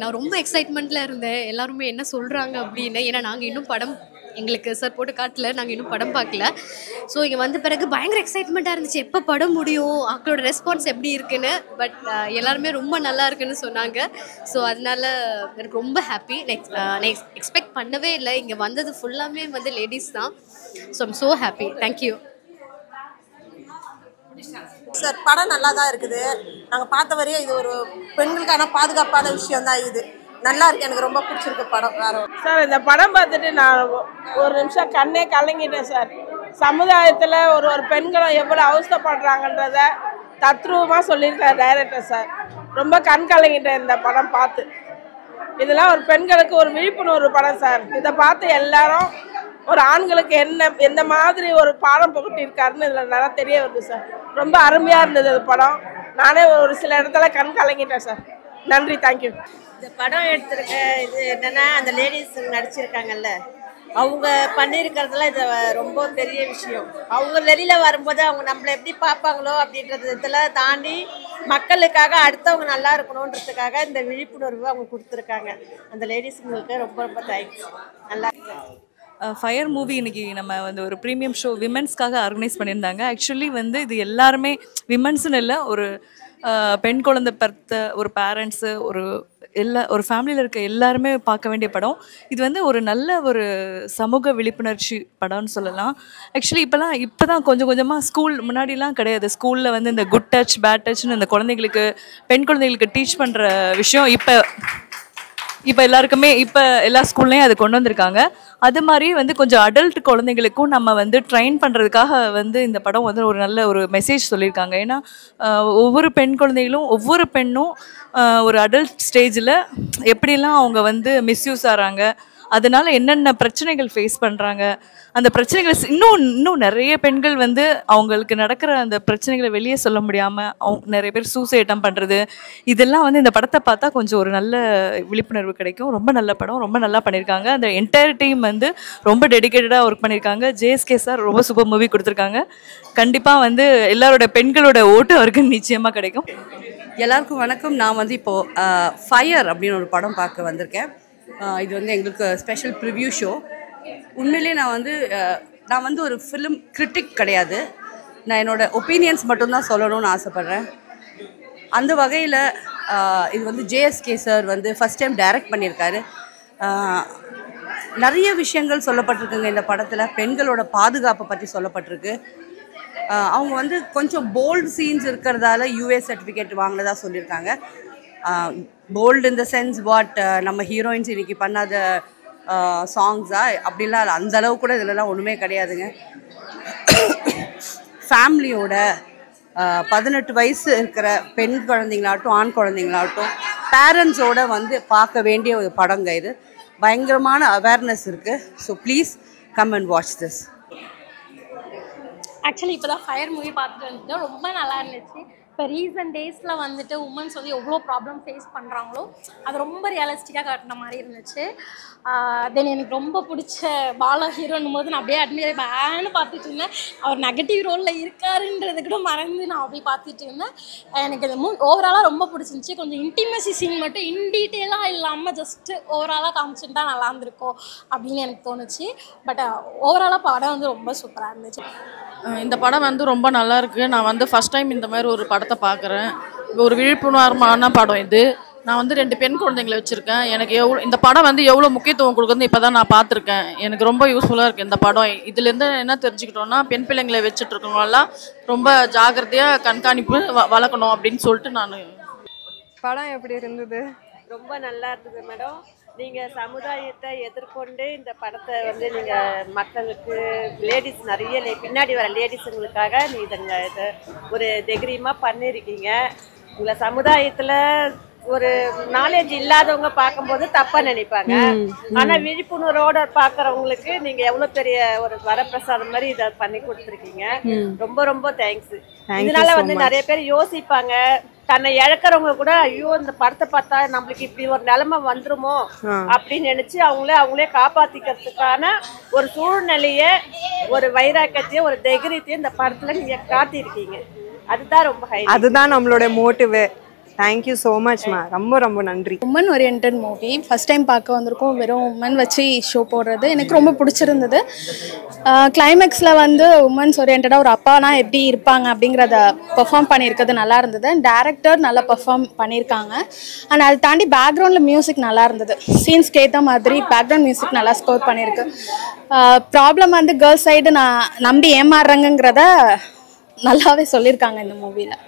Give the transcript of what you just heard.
நான் ரொம்ப எக்ஸைட்மெண்ட்ல இருந்தேன். எல்லாருமே என்ன சொல்றாங்க அப்படின்னு. ஏன்னா நாங்க இன்னும் படம் எங்களுக்கு சார் போட்டு காட்டல. நாங்க இன்னும் படம் பார்க்கல. ஸோ இங்க வந்த பிறகு பயங்கர எக்ஸைட்மெண்ட்டா இருந்துச்சு. எப்போ படம் முடியும்? அவங்களோட ரெஸ்பான்ஸ் எப்படி இருக்குன்னு. பட் எல்லாருமே ரொம்ப நல்லா இருக்குன்னு சொன்னாங்க. ஸோ அதனால எனக்கு ரொம்ப ஹாப்பி. நெக்ஸ்ட் எக்ஸ்பெக்ட் பண்ணவே இல்லை. இங்கே வந்தது ஃபுல்லாமே வந்து லேடிஸ் தான். So I'm so happy. Thank you sir. படம் நல்லா தான் இருக்குது. நாங்கள் பார்த்த வரையும் இது ஒரு பெண்களுக்கான பாதுகாப்பான விஷயம் தான். இது நல்லா இருக்கு. எனக்கு ரொம்ப பிடிச்சிருக்கு படம். வேற சார் இந்த படம் பார்த்துட்டு நான் ஒரு நிமிஷம் கண்ணே கலங்கிட்டேன் சார். சமுதாயத்தில் ஒரு பெண்களும் எவ்வளோ அவஸ்தைப்படுறாங்கன்றத தத்ரூபமாக சொல்லியிருக்காரு டைரக்டர் சார். ரொம்ப கண் கலங்கிட்டேன் இந்த படம் பார்த்து. இதெல்லாம் ஒரு பெண்களுக்கு ஒரு விழிப்புணர்வு படம் சார். இதை பார்த்து எல்லாரும் ஒரு ஆண்களுக்கு எந்த மாதிரி ஒரு பாடம் புகட்டியிருக்காருன்னு இதில் நல்லா தெரிய வருது சார். ரொம்ப அருமையாக இருந்தது அது படம். நானே ஒரு சில இடத்துல கண் கலங்கிட்டேன் சார். நன்றி, தேங்க்யூ. இந்த படம் எடுத்திருக்க இது என்னென்னா, அந்த லேடிஸ் நடிச்சிருக்காங்கல்ல, அவங்க பண்ணியிருக்கிறதுலாம் இது ரொம்ப பெரிய விஷயம். அவங்க வெளியில் வரும்போது அவங்க நம்மளை எப்படி பார்ப்பாங்களோ அப்படின்றதுல தாண்டி மக்களுக்காக அடுத்தவங்க நல்லா இருக்கணுன்றதுக்காக இந்த விழிப்புணர்வு அவங்க கொடுத்துருக்காங்க. அந்த லேடிஸுங்களுக்கு ரொம்ப ரொம்ப தேங்க்ஸ். நல்லா ஃபயர் மூவி இன்றைக்கி நம்ம வந்து ஒரு ப்ரீமியம் ஷோ விமென்ஸ்க்காக ஆர்கனைஸ் பண்ணியிருந்தாங்க. ஆக்சுவலி வந்து இது எல்லாருமே விமென்ஸ்னு இல்லை, ஒரு பெண் குழந்தை பெற்ற ஒரு பேரண்ட்ஸு ஒரு ஃபேமிலியில் இருக்க எல்லாருமே பார்க்க வேண்டிய படம். இது வந்து ஒரு நல்ல ஒரு சமூக விழிப்புணர்ச்சி படம்னு சொல்லலாம். ஆக்சுவலி இப்போ தான் கொஞ்சம் கொஞ்சமாக ஸ்கூல் முன்னாடிலாம் கிடையாது. ஸ்கூலில் வந்து இந்த குட் டச் பேட் டச்னு இந்த குழந்தைங்களுக்கு பெண் குழந்தைங்களுக்கு டீச் பண்ணுற விஷயம் இப்போ எல்லாருக்குமே எல்லா ஸ்கூல்லையும் அது கொண்டு வந்திருக்காங்க. அது மாதிரி வந்து கொஞ்சம் அடல்ட் குழந்தைங்களுக்கும் நம்ம வந்து ட்ரெயின் பண்ணுறதுக்காக வந்து இந்த படம் வந்து ஒரு நல்ல ஒரு மெசேஜ் சொல்லியிருக்காங்க. ஏன்னா ஒவ்வொரு பெண் குழந்தைகளும் ஒவ்வொரு பெண்ணும் ஒரு அடல்ட் ஸ்டேஜில் எப்படிலாம் அவங்க வந்து மிஸ்யூஸ் ஆகிறாங்க, அதனால் என்னென்ன பிரச்சனைகள் ஃபேஸ் பண்ணுறாங்க, அந்த பிரச்சனைகளை இன்னும் நிறைய பெண்கள் வந்து அவங்களுக்கு நடக்கிற அந்த பிரச்சனைகளை வெளியே சொல்ல முடியாமல் அவங்க நிறைய பேர் சூசைடம் பண்ணுறது, இதெல்லாம் வந்து இந்த படத்தை பார்த்தா கொஞ்சம் ஒரு நல்ல விழிப்புணர்வு கிடைக்கும். ரொம்ப நல்ல படம், ரொம்ப நல்லா பண்ணியிருக்காங்க. அந்த என்டையர் டீம் வந்து ரொம்ப டெடிக்கேட்டடாக ஒர்க் பண்ணியிருக்காங்க. ஜேஎஸ்கே சார் ரொம்ப சூப்பர் மூவி கொடுத்துருக்காங்க. கண்டிப்பாக வந்து எல்லாரோட பெண்களோட ஓட்டு அவருக்கு நிச்சயமாக கிடைக்கும். எல்லாருக்கும் வணக்கம். நான் வந்து இப்போது ஃபயர் அப்படின்னு ஒரு படம் பார்க்க வந்திருக்கேன். இது வந்து எங்களுக்கு ஸ்பெஷல் ப்ரிவ்யூ ஷோ. உண்மையிலேயே நான் வந்து ஒரு ஃபிலிம் கிரிட்டிக் கிடையாது. நான் என்னோடய ஒப்பீனியன்ஸ் மட்டும்தான் சொல்லணும்னு ஆசைப்பட்றேன். அந்த வகையில் இது வந்து ஜேஎஸ்கே சார் வந்து ஃபஸ்ட் டைம் டைரக்ட் பண்ணியிருக்காரு. நிறைய விஷயங்கள் சொல்லப்பட்டிருக்குங்க இந்த படத்தில். பெண்களோட பாதுகாப்பை பற்றி சொல்லப்பட்டிருக்கு. அவங்க வந்து கொஞ்சம் போல்டு சீன்ஸ் இருக்கிறதால யூஏ சர்டிஃபிகேட் வாங்கினதாக சொல்லியிருக்காங்க. Bold in the sense what நம்ம ஹீரோயின்ஸ் இன்றைக்கி பண்ணாத சாங்ஸா அப்படிலாம் அந்த அளவு கூட இதிலலாம் ஒன்றுமே கிடையாதுங்க. ஃபேமிலியோட 18 வயசு இருக்கிற பெண் குழந்தைங்களாகட்டும் ஆண் குழந்தைங்களாகட்டும் பேரண்ட்ஸோடு வந்து பார்க்க வேண்டிய ஒரு படங்க இது. பயங்கரமான அவேர்னஸ் இருக்குது. So please come and watch this. Actually இப்போ தான் ஃபயர் மூவி பார்த்துட்டு வந்துட்டோம். ரொம்ப நல்லா இருந்துச்சு. இப்போ ரீசன்ட் டேஸில் வந்துட்டு உமன்ஸ் வந்து எவ்வளோ ப்ராப்ளம் ஃபேஸ் பண்ணுறாங்களோ அது ரொம்ப ரியலிஸ்டிக்காக காட்டின மாதிரி இருந்துச்சு. தென் எனக்கு ரொம்ப பிடிச்ச பாலா ஹீரோன்னும் போது நான் அப்படியே அட்மிட் பேன்னு பார்த்துட்டு இருந்தேன். அவர் நெகட்டிவ் ரோலில் இருக்காருன்றது கூட மறந்து நான் அப்படியே பார்த்துட்டு இருந்தேன். எனக்கு இந்த ஓவராலாக ரொம்ப பிடிச்சிருந்துச்சி. கொஞ்சம் இன்டிமசி சீன் மட்டும் இன்டீட்டெயிலாக இல்லாமல் ஜஸ்ட்டு ஓவராலாக காமிச்சுட்டா நல்லா இருந்திருக்கும் அப்படின்னு எனக்கு தோணுச்சு. பட் ஓவராலாக படம் வந்து ரொம்ப சூப்பராக இருந்துச்சு. இந்த படம் வந்து ரொம்ப நல்லா இருக்குது. நான் வந்து ஃபஸ்ட் டைம் இந்த மாதிரி ஒரு படத்தை பார்க்குறேன். ஒரு விழிப்புணர்வான படம் இது. நான் வந்து 2 பெண் குழந்தைங்களை வச்சுருக்கேன். எனக்கு இந்த படம் வந்து எவ்வளோ முக்கியத்துவம் கொடுக்குதுன்னு இப்போ தான் நான் பார்த்துருக்கேன். எனக்கு ரொம்ப யூஸ்ஃபுல்லாக இருக்குது இந்த படம். இதுலேருந்து என்ன தெரிஞ்சுக்கிட்டோன்னா, பெண் பிள்ளைங்களை வச்சுட்டு இருக்கவங்களாம் ரொம்ப ஜாக்கிரதையாக கண்காணிப்பு வளர்க்கணும் அப்படின்னு சொல்லிட்டு நான். படம் எப்படி இருந்தது? ரொம்ப நல்லா இருந்தது மேடம். நீங்கள் சமுதாயத்தை எதிர்கொண்டு இந்த படத்தை வந்து நீங்கள் மக்களுக்கு லேடிஸ் நிறைய பின்னாடி வர லேடிஸுங்களுக்காக நீங்கள் இதை ஒரு தைரியமாக பண்ணியிருக்கீங்க. உங்களை சமுதாயத்தில் ஒரு நாலேஜ் இல்லாதவங்க பார்க்கும்போது தப்பா நினைப்பாங்க. ஆனா விழிப்புணர்வோட பாக்குறவங்களுக்கு நீங்க எவ்வளவு பெரிய ஒரு வரப்பிரசாதம் மாதிரி இதை பண்ணி கொடுத்துருக்கீங்க. ரொம்ப ரொம்ப தேங்க்ஸ். இதனால வந்து நிறைய பேர் யோசிப்பாங்க, தன்னை இழக்கிறவங்க கூட ஐயோ இந்த படத்தை பார்த்தா நம்மளுக்கு இப்படி ஒரு நிலைமை வந்துருமோ அப்படின்னு நினைச்சு அவங்களே காப்பாத்திக்கிறதுக்கான ஒரு சூழ்நிலைய, ஒரு வைராக்கியத்தையும் ஒரு தைரியத்தையும் இந்த படத்துல நீங்க காட்டியிருக்கீங்க. அதுதான் ரொம்ப அதுதான் நம்மளோட மோட்டிவே. தேங்க்யூ ஸோ மச்மா, ரொம்ப ரொம்ப நன்றி. Woman orient movie first time பார்க்க வந்திருக்கோம். வெறும் உமன் வச்சு ஷோ போடுறது எனக்கு ரொம்ப பிடிச்சிருந்தது. கிளைமேக்ஸில் வந்து உமன்ஸ் ஓரியன்டாக ஒரு அப்பானா எப்படி இருப்பாங்க அப்படிங்கிறத பெர்ஃபார்ம் பண்ணியிருக்கிறது நல்லா இருந்தது. டேரக்டர் நல்லா பெர்ஃபார்ம் பண்ணியிருக்காங்க. அண்ட் அதை தாண்டி பேக்ரவுண்டில் மியூசிக் நல்லா இருந்தது. சீன்ஸ்க்கு ஏற்ற மாதிரி பேக்ரவுண்ட் மியூசிக் நல்லா ஸ்கோர் பண்ணியிருக்கு. ப்ராப்ளம் வந்து கேர்ள்ஸ் சைடு நான் நம்பி ஏமாறுறேங்கிறத நல்லாவே சொல்லியிருக்காங்க இந்த மூவியில்.